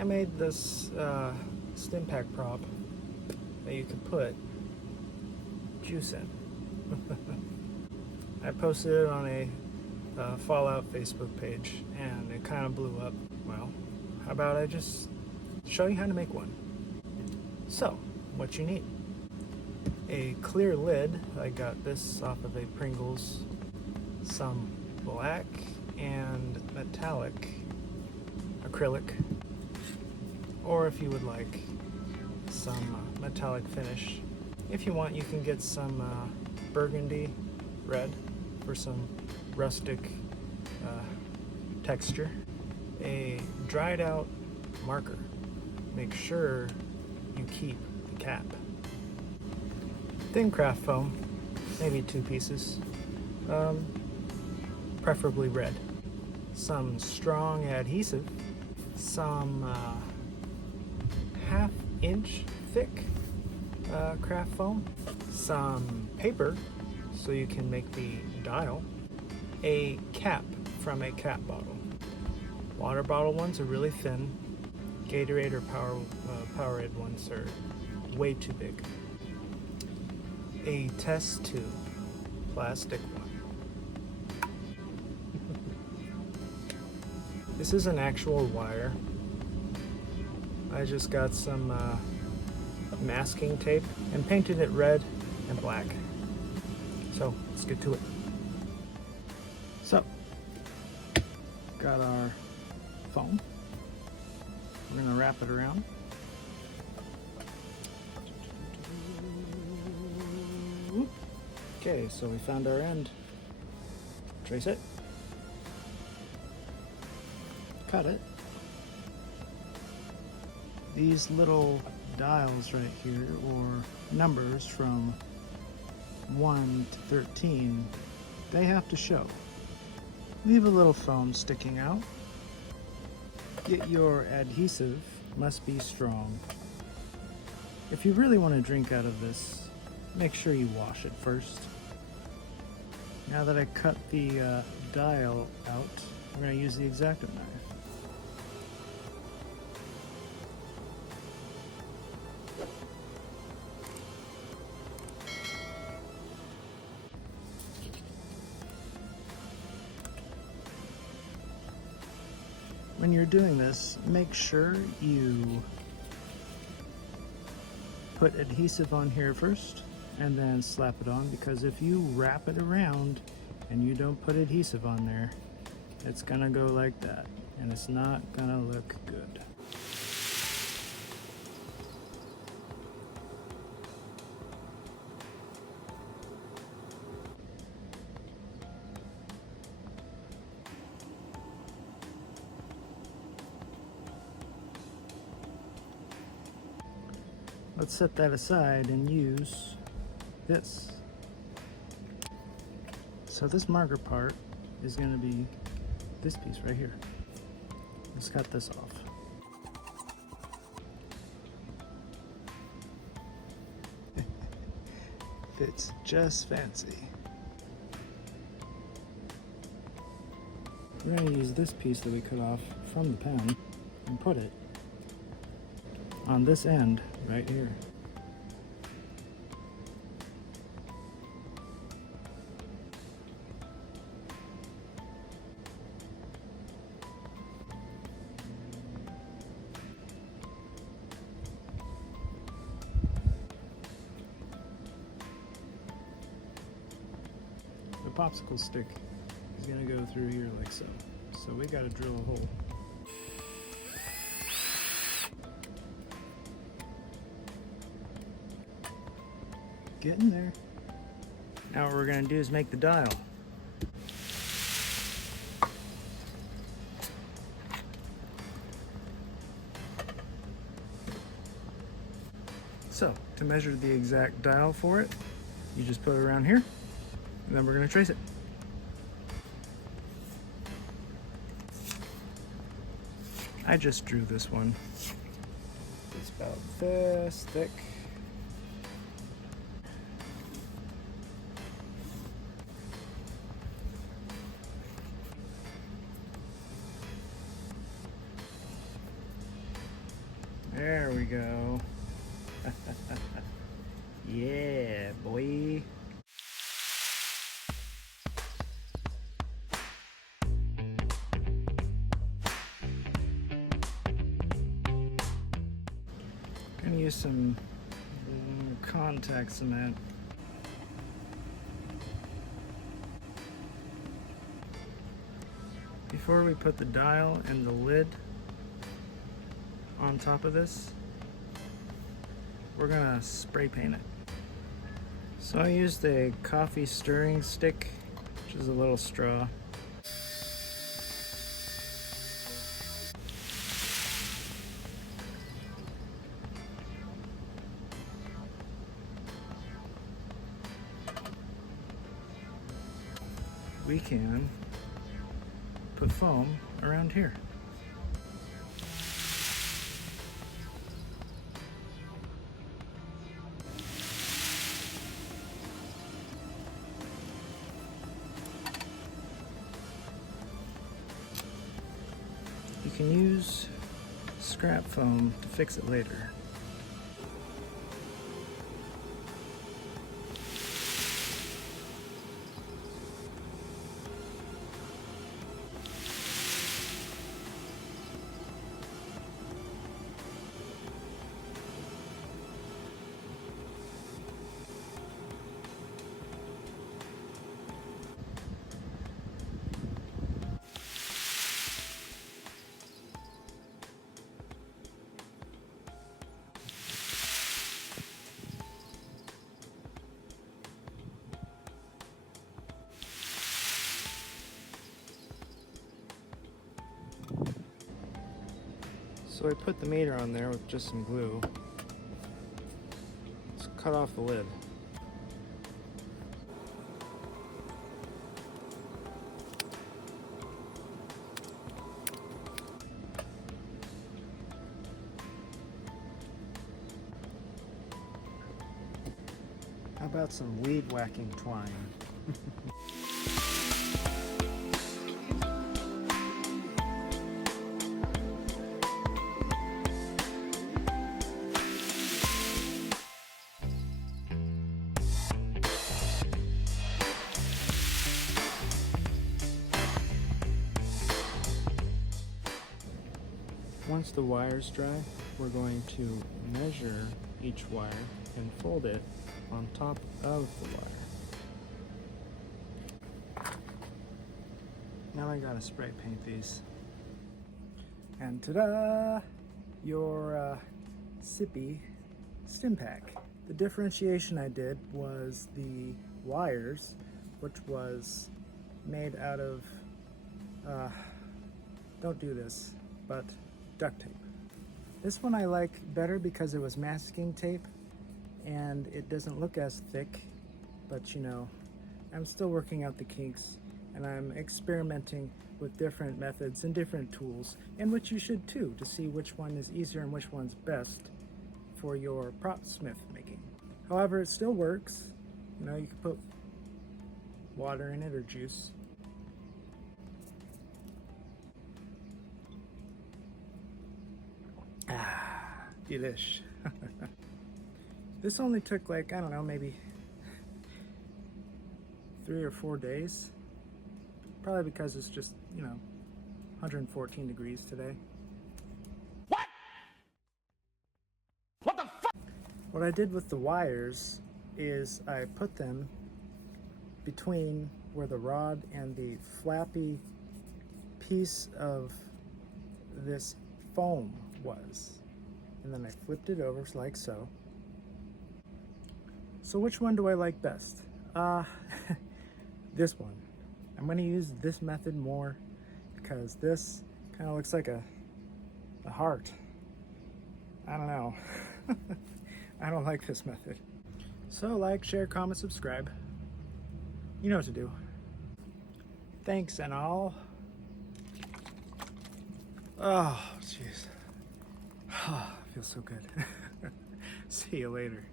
I made this stimpak prop that you could put juice in. I posted it on a Fallout Facebook page and it kind of blew up. Well, how about I just show you how to make one. So, what you need: a clear lid. I got this off of a Pringles. Some black and metallic acrylic, or if you would like some metallic finish. If you want, you can get some burgundy red for some rustic texture. A dried out marker. Make sure you keep the cap. Thin craft foam, maybe 2 pieces, preferably red. Some strong adhesive, some ½ inch thick craft foam, some paper so you can make the dial, a cap from a cap bottle. Water bottle ones are really thin. Gatorade or Powerade ones are way too big. A test tube, plastic one. This is an actual wire. I just got some masking tape and painted it red and black. So let's get to it. So, got our foam. We're gonna wrap it around. Okay, so we found our end. Trace it. Cut it. These little dials right here, or numbers from 1 to 13, they have to show. Leave a little foam sticking out. Get your adhesive, must be strong. If you really want to drink out of this, make sure you wash it first. Now that I cut the dial out, we're going to use the X-Acto knife. When you're doing this, make sure you put adhesive on here first and then slap it on, because if you wrap it around and you don't put adhesive on there, it's gonna go like that and it's not gonna look good. Let's set that aside and use this. So this marker part is going to be this piece right here. Let's cut this off. Fits just fancy. We're going to use this piece that we cut off from the pen and put it on this end right here. The popsicle stick is going to go through here like so. So we got to drill a hole. Getting there. Now what we're going to do is make the dial. So, to measure the exact dial for it, you just put it around here, and then we're going to trace it. I just drew this one. It's about this thick. go. Yeah, boy. Gonna use some contact cement. Before we put the dial and the lid on top of this, we're gonna spray paint it. So I used a coffee stirring stick, which is a little straw. We can put foam around here. You can use scrap foam to fix it later. So I put the meter on there with just some glue. Let's cut off the lid. How about some weed whacking twine? Once the wire's dry, we're going to measure each wire and fold it on top of the wire. Now I gotta spray paint these. And ta-da! Your sippy stimpak. The differentiation I did was the wires, which was made out of, don't do this, but duct tape. This one I like better because it was masking tape and it doesn't look as thick, but you know, I'm still working out the kinks and I'm experimenting with different methods and different tools, and which you should too, to see which one is easier and which one's best for your prop smith making. However, it still works. You know, you can put water in it or juice. Delish. This only took like, I don't know, maybe 3 or 4 days. Probably because it's just, you know, 114 degrees today. What? What the fuck? What I did with the wires is I put them between where the rod and the flappy piece of this foam was. And then I flipped it over like so. So which one do I like best? This one. I'm going to use this method more because this kind of looks like a heart. I don't know. I don't like this method. So like, share, comment, subscribe. You know what to do. Thanks and all. Oh, jeez. Feels so good. See you later.